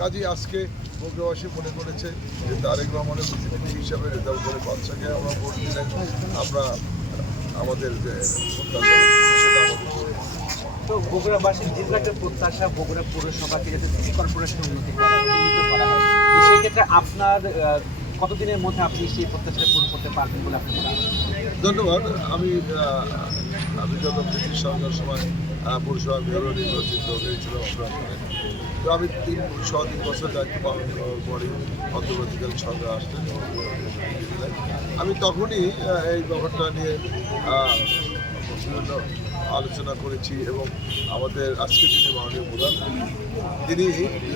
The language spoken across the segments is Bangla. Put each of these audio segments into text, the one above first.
কাজী আজকে বগুড়াবাসী মনে করেছে যে তারেক রহমানের প্রতিনিধি হিসাবে রেজাল্ট করে বাদশাকে আমরা ভোট দিলে আমরা আমাদের যে প্রত্যাশা সেটা আমাদের। তো বগুড়াবাসীর দীর্ঘ একটা প্রত্যাশা বগুড়া পৌরসভাকে যাতে সিটি কর্পোরেশন উন্নতি করা হয়, তো সেই ক্ষেত্রে আপনার কতদিনের মধ্যে আপনি সেই প্রত্যাশা পূরণ করতে পারবেন বলে আপনি মনে করেন? ধন্যবাদ। আমি বিগত ব্রিটিশ সরকার সময় পৌরসভা মেয়র নির্বাচিত হয়েছিলাম আপনার। তো আমি 3 বছর দায়িত্ব পালন করার পরে অন্তর্বর্তীকালীন সরকার আসলেন। আমি তখনই এই ব্যাপারটা নিয়ে বিভিন্ন আলোচনা করেছি এবং আমাদের আজকের দিনে মাননীয় প্রধান তিনি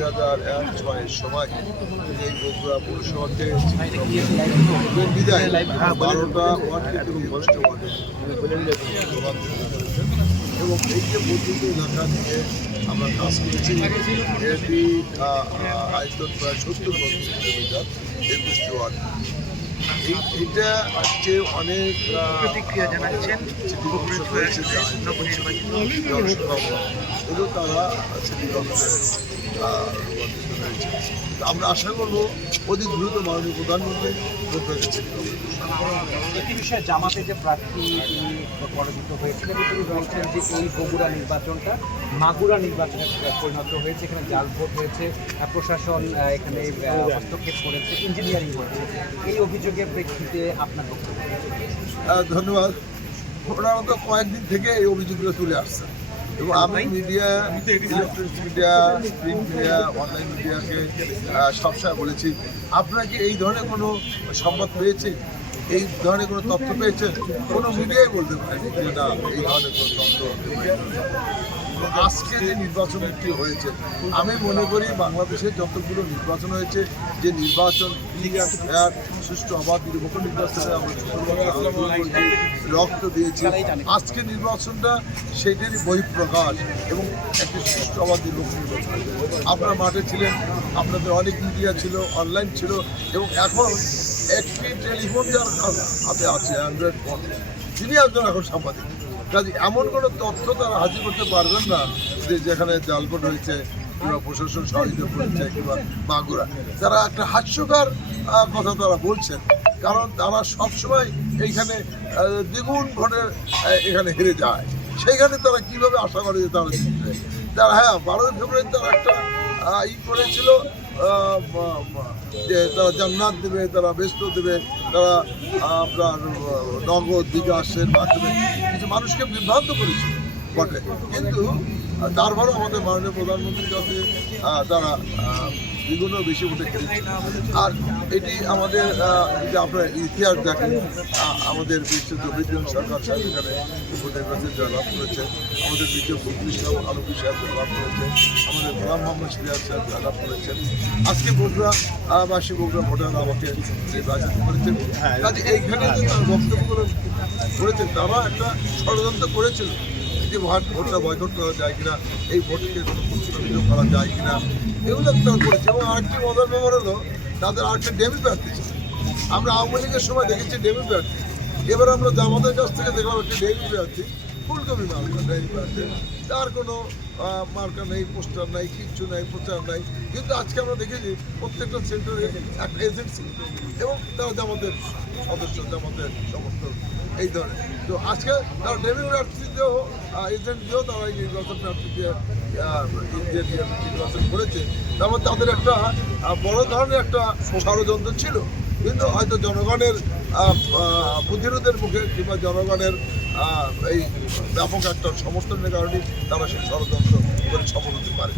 2001-06 সময় এই বগুড়া পৌরসভাকে বিদায় 12টা ওয়ার্ডকে তিনি 10টা ওয়ার্ডে এবং এই যে বর্ধিত এলাকা নিয়ে আমরা কাজ করেছি। এটি আয়তন প্রায় 70 বর্গ কিলোমিটার, 21টি ওয়ার্ড। এইটা আজকে অনেক প্রতিক্রিয়া জানাচ্ছেন কিন্তু তারা সিটি কর্পোরেশন আমরা আশা করবো অতি দ্রুত মাননীয় প্রধানমন্ত্রী একটি বিষয়ে জামাতের যে প্রার্থী তিনি পরাজিত হয়েছিলেন, তিনি বলছেন যে এই বগুড়া নির্বাচনটা মাগুরা নির্বাচনে পরিণত হয়েছে, এখানে জাল ভোট হয়েছে, প্রশাসন এখানে হস্তক্ষেপ করেছে, ইঞ্জিনিয়ারিং হয়েছে। এই অভিযোগের প্রেক্ষিতে আপনার বক্তব্য? ধন্যবাদ। ওনারা তো কয়েকদিন থেকে এই অভিযোগগুলো তুলে আসছে এবং আমি media, electronics media, print media, online মিডিয়াকে সবসময় বলেছি, আপনারা কি এই ধরনের কোনো সংবাদ পেয়েছেন, এই ধরনের কোনো তথ্য পেয়েছেন? কোনো মিডিয়াই বলতে পারেনি যে না এই ধরনের কোনো তথ্য। আজকে যে নির্বাচনটি হয়েছে আমি মনে করি বাংলাদেশে যতগুলো নির্বাচন হয়েছে, যে নির্বাচন সুষ্ঠু অবাধ নিরপেক্ষ নির্বাচনে আমরা রক্ত দিয়েছি, আজকে নির্বাচনটা সেটারই বহিঃপ্রকাশ এবং একটি সুষ্ঠু অবাধ নিরপেক্ষ নির্বাচন। আপনারা মাঠে ছিলেন, আপনাদের অনেক মিডিয়া ছিল, অনলাইন ছিল এবং এখন একটি টেলিফোন যার হাতে আছে অ্যান্ড্রয়েড ফোন, তিনি একজন এখন সাংবাদিক। কাজে এমন কোনো তথ্য তারা হাজির করতে পারবেন না যে যেখানে জালভোট হয়েছে কিংবা প্রশাসন সহযোগিতা করেছে কিংবা মাগুরা। তারা একটা হাস্যকর কথা তারা বলছেন, কারণ তারা সবসময় এইখানে দ্বিগুণ ভোটের এখানে হেরে যায়। সেইখানে তারা কীভাবে আশা করে যে তারা জিতবে। তারা 12 ফেব্রুয়ারি তারা একটা করেছিল যে তারা জান্নাত দেবে, তারা বেস্ত দেবে, তারা আপনার নগদ বিকাশের মাধ্যমে কিছু মানুষকে বিভ্রান্ত করেছে বটে, কিন্তু তারপরও আমাদের মাননীয় প্রধানমন্ত্রীর কাছে তারা দ্বিগুণ বেশি ভোটে খেলেছে। আর এটি আমাদের যদি আপনার ইতিহাস দেখেন, আমাদের বিশ্বত বিদ্যুৎ সরকার সাহেব এখানে উপনির্বাচন জয়লাভ করেছে, আমাদের দ্বিতীয় ফখরুল ইসলাম আলমগীর সাহেব জয়লাভ করেছে, আমাদের গোলাম মোহাম্মদ সিরাজ সাহেব জয়লাভ করেছেন। আজকে বগুড়াবাসী বগুড়া ভোটাররা আমাকে নির্বাচিত করেছেন। কাজে এইখানে যে তার বক্তব্যগুলো করেছেন, তারা একটা ষড়যন্ত্র করেছিল যে ভোটটা বয়কট করা যায় কিনা, এই ভোটকে কোনো প্রতিষ্ঠিত করা যায় কিনা, এগুলো তারা করেছে। এবং আরেকটি মজার ব্যাপার হলো তাদের আরেকটা ডেমি প্রার্থী ছিল। আমরা আওয়ামী লীগের সময় দেখেছি ডেমি প্রার্থী, এবার আমরা জামাতের কাছ থেকে দেখলাম একটি ডেমি প্রার্থী, ফুলকপি মার্কা ডেমি প্রার্থী, তার কোনো মার্কা নেই, পোস্টার নাই, কিচ্ছু নাই, প্রচার নাই। কিন্তু আজকে আমরা দেখেছি প্রত্যেকটা সেন্টারে একটা এজেন্ট ছিল এবং তারা জামাতের সদস্য, জামাতের সমর্থক এই ধরনের। তো আজকে তারা ডেমি প্রার্থী দিয়েও এজেন্ট দিয়েও তারা এই নির্বাচন প্রার্থী দিয়ে নির্বাচন করেছে। তারপর তাদের একটা বড় ধরনের একটা ষড়যন্ত্র ছিল, কিন্তু হয়তো জনগণের প্রতিরোধের মুখে কিংবা জনগণের এই ব্যাপক একটা সমর্থনের কারণে তারা সেই ষড়যন্ত্র করে সফল হতে পারে।